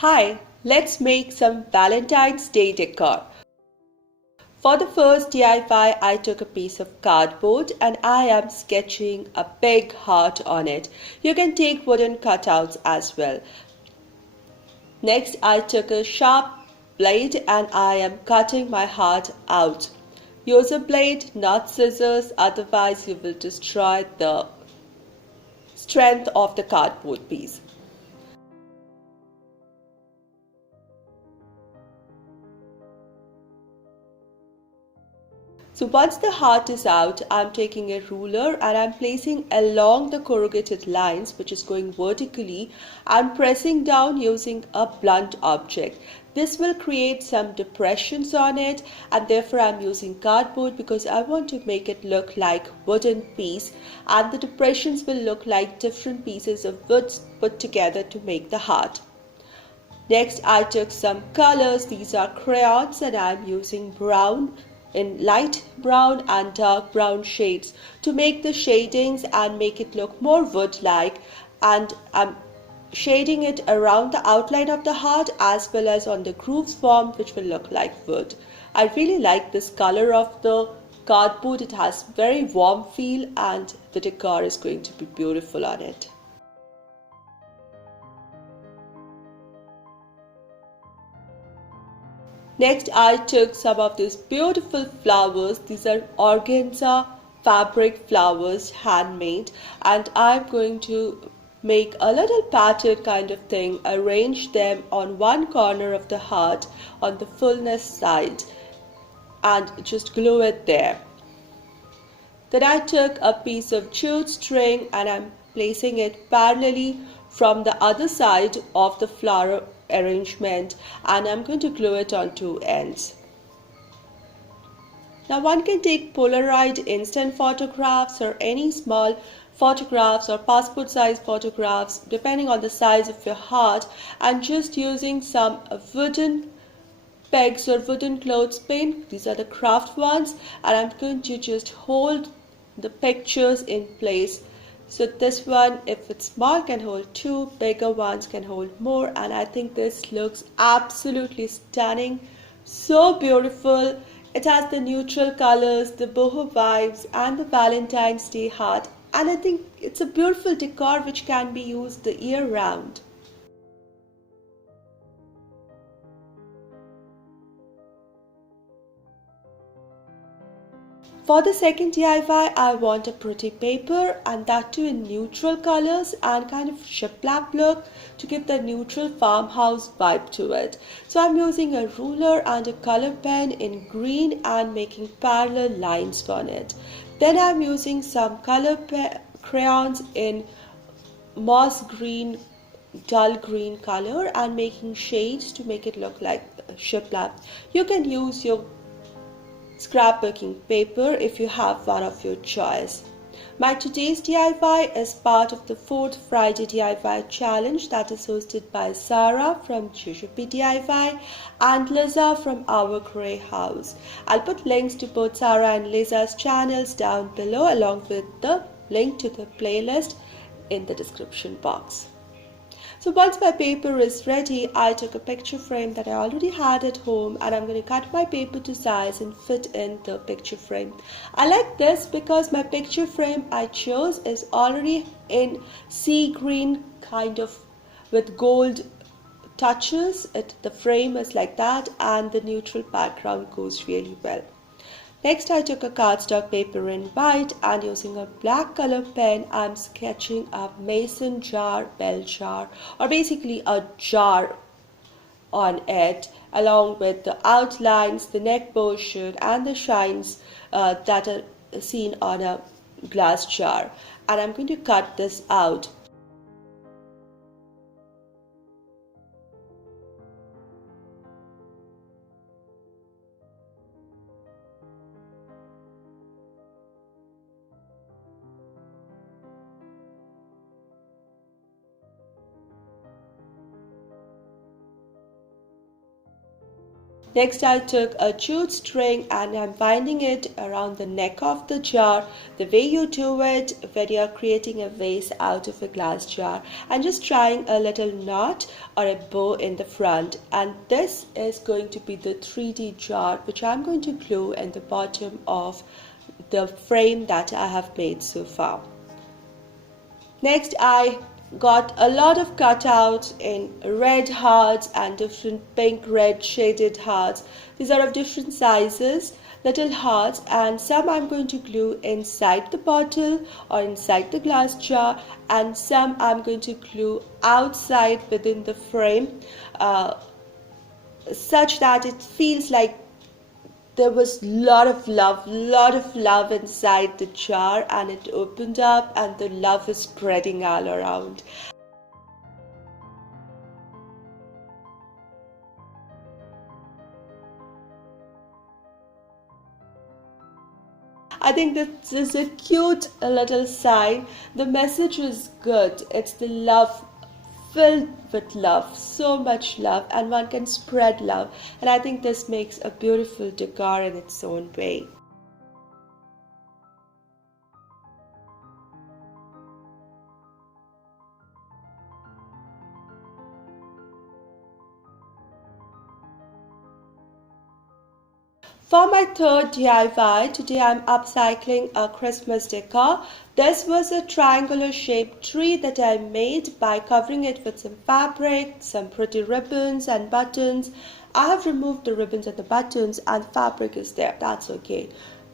Hi, let's make some Valentine's Day decor. For the first DIY, I took a piece of cardboard and I am sketching a big heart on it. You can take wooden cutouts as well. Next, I took a sharp blade and I am cutting my heart out. Use a blade, not scissors, otherwise you will destroy the strength of the cardboard piece. So once the heart is out, I'm taking a ruler and I'm placing along the corrugated lines, which is going vertically, and pressing down using a blunt object. This will create some depressions on it, and therefore I'm using cardboard because I want to make it look like wooden piece, and the depressions will look like different pieces of wood put together to make the heart. Next, I took some colors. These are crayons and I'm using brown in light brown and dark brown shades to make the shadings and make it look more wood-like, and I'm shading it around the outline of the heart as well as on the grooves formed, which will look like wood. I really like this color of the cardboard. It has very warm feel and the decor is going to be beautiful on it. Next, I took some of these beautiful flowers. These are organza fabric flowers, handmade, and I'm going to make a little pattern kind of thing, arrange them on one corner of the heart on the fullness side and just glue it there. Then I took a piece of jute string and I'm placing it parallelly from the other side of the flower arrangement, and I'm going to glue it on two ends. Now one can take Polaroid instant photographs or any small photographs or passport size photographs depending on the size of your heart, and just using some wooden pegs or wooden clothespin. These are the craft ones, and I'm going to just hold the pictures in place. So this one, if it's small, can hold two, bigger ones can hold more, and I think this looks absolutely stunning. So beautiful. It has the neutral colors, the boho vibes, and the Valentine's Day heart, and I think it's a beautiful decor which can be used the year round. For the second DIY, I want a pretty paper, and that too in neutral colors and kind of shiplap look to give the neutral farmhouse vibe to it. So I'm using a ruler and a color pen in green and making parallel lines on it. Then I'm using some crayons in moss green, dull green color and making shades to make it look like shiplap. You can use your scrapbooking paper if you have one of your choice. My today's DIY is part of the 4th Friday DIY challenge that is hosted by Sarah from Jujubee DIY and Liza from Our Grey House. I'll put links to both Sarah and Liza's channels down below along with the link to the playlist in the description box. So once my paper is ready, I took a picture frame that I already had at home and I'm going to cut my paper to size and fit in the picture frame. I like this because my picture frame I chose is already in sea green kind of with gold touches. The frame is like that and the neutral background goes really well. Next, I took a cardstock paper in white and using a black color pen, I'm sketching a mason jar, bell jar, or basically a jar on it, along with the outlines, the neck portion, and the shines that are seen on a glass jar. And I'm going to cut this out. Next, I took a jute string and I'm binding it around the neck of the jar, the way you do it when you're creating a vase out of a glass jar, and just trying a little knot or a bow in the front. And this is going to be the 3D jar which I'm going to glue in the bottom of the frame that I have made so far. Next, I got a lot of cutouts in red hearts and different pink red shaded hearts. These are of different sizes, little hearts, and some I'm going to glue inside the bottle or inside the glass jar, and some I'm going to glue outside within the frame, such that it feels like there was lot of love inside the jar, and it opened up and the love is spreading all around. I think this is a cute little sign. The message is good. It's the love, filled with love, so much love, and one can spread love. And I think this makes a beautiful decor in its own way. For my third DIY, today I'm upcycling a Christmas decor. This was a triangular shaped tree that I made by covering it with some fabric, some pretty ribbons and buttons. I have removed the ribbons and the buttons, and fabric is there, that's okay.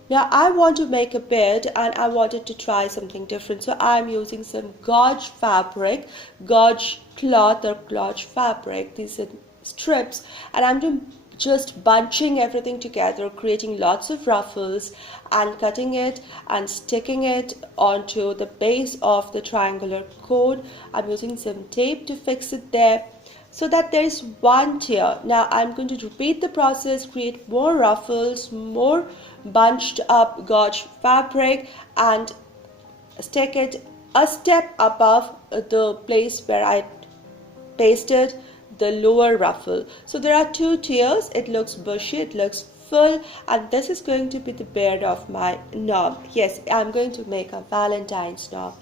Now I want to make a bed and I wanted to try something different, so I'm using some gauze fabric, gauze cloth or gauze fabric, these are strips, and I'm doing just bunching everything together, creating lots of ruffles and cutting it and sticking it onto the base of the triangular cone. I'm using some tape to fix it there so that there is one tier. Now I'm going to repeat the process, create more ruffles, more bunched up gauze fabric, and stick it a step above the place where I pasted the lower ruffle. So there are two tiers. It looks bushy, it looks full, and this is going to be the beard of my knob. Yes, I'm going to make a Valentine's knob.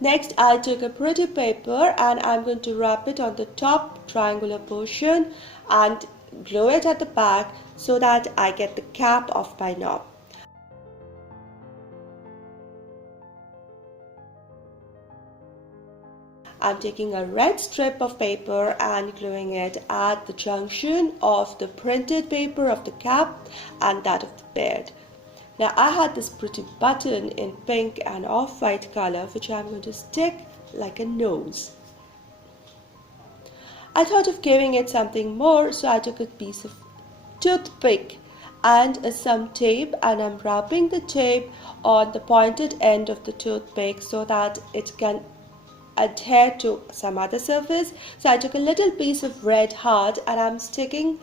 Next, I took a pretty paper and I'm going to wrap it on the top triangular portion and glue it at the back so that I get the cap of my knob. I'm taking a red strip of paper and gluing it at the junction of the printed paper of the cap and that of the beard. Now I had this pretty button in pink and off-white color which I'm going to stick like a nose. I thought of giving it something more, so I took a piece of toothpick and some tape, and I'm wrapping the tape on the pointed end of the toothpick so that it can adhere to some other surface. So I took a little piece of red heart and I'm sticking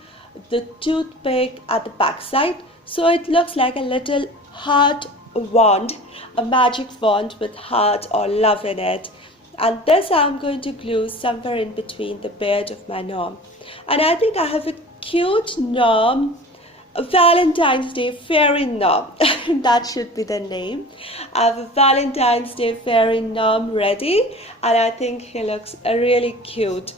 the toothpick at the back side so it looks like a little heart wand, a magic wand with heart or love in it. And this I'm going to glue somewhere in between the beard of my knob. And I think I have a cute knob, a Valentine's Day fairy knob. That should be the name. I have a Valentine's Day fairy knob ready, and I think he looks really cute.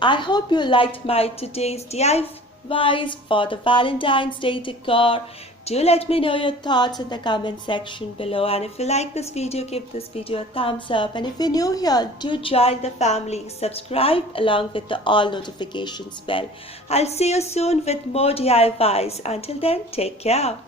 I hope you liked my today's DIYs for the Valentine's Day decor. Do let me know your thoughts in the comment section below, and if you like this video, give this video a thumbs up, and if you're new here, do join the family, subscribe along with the all notifications bell. I'll see you soon with more DIYs. Until then, take care.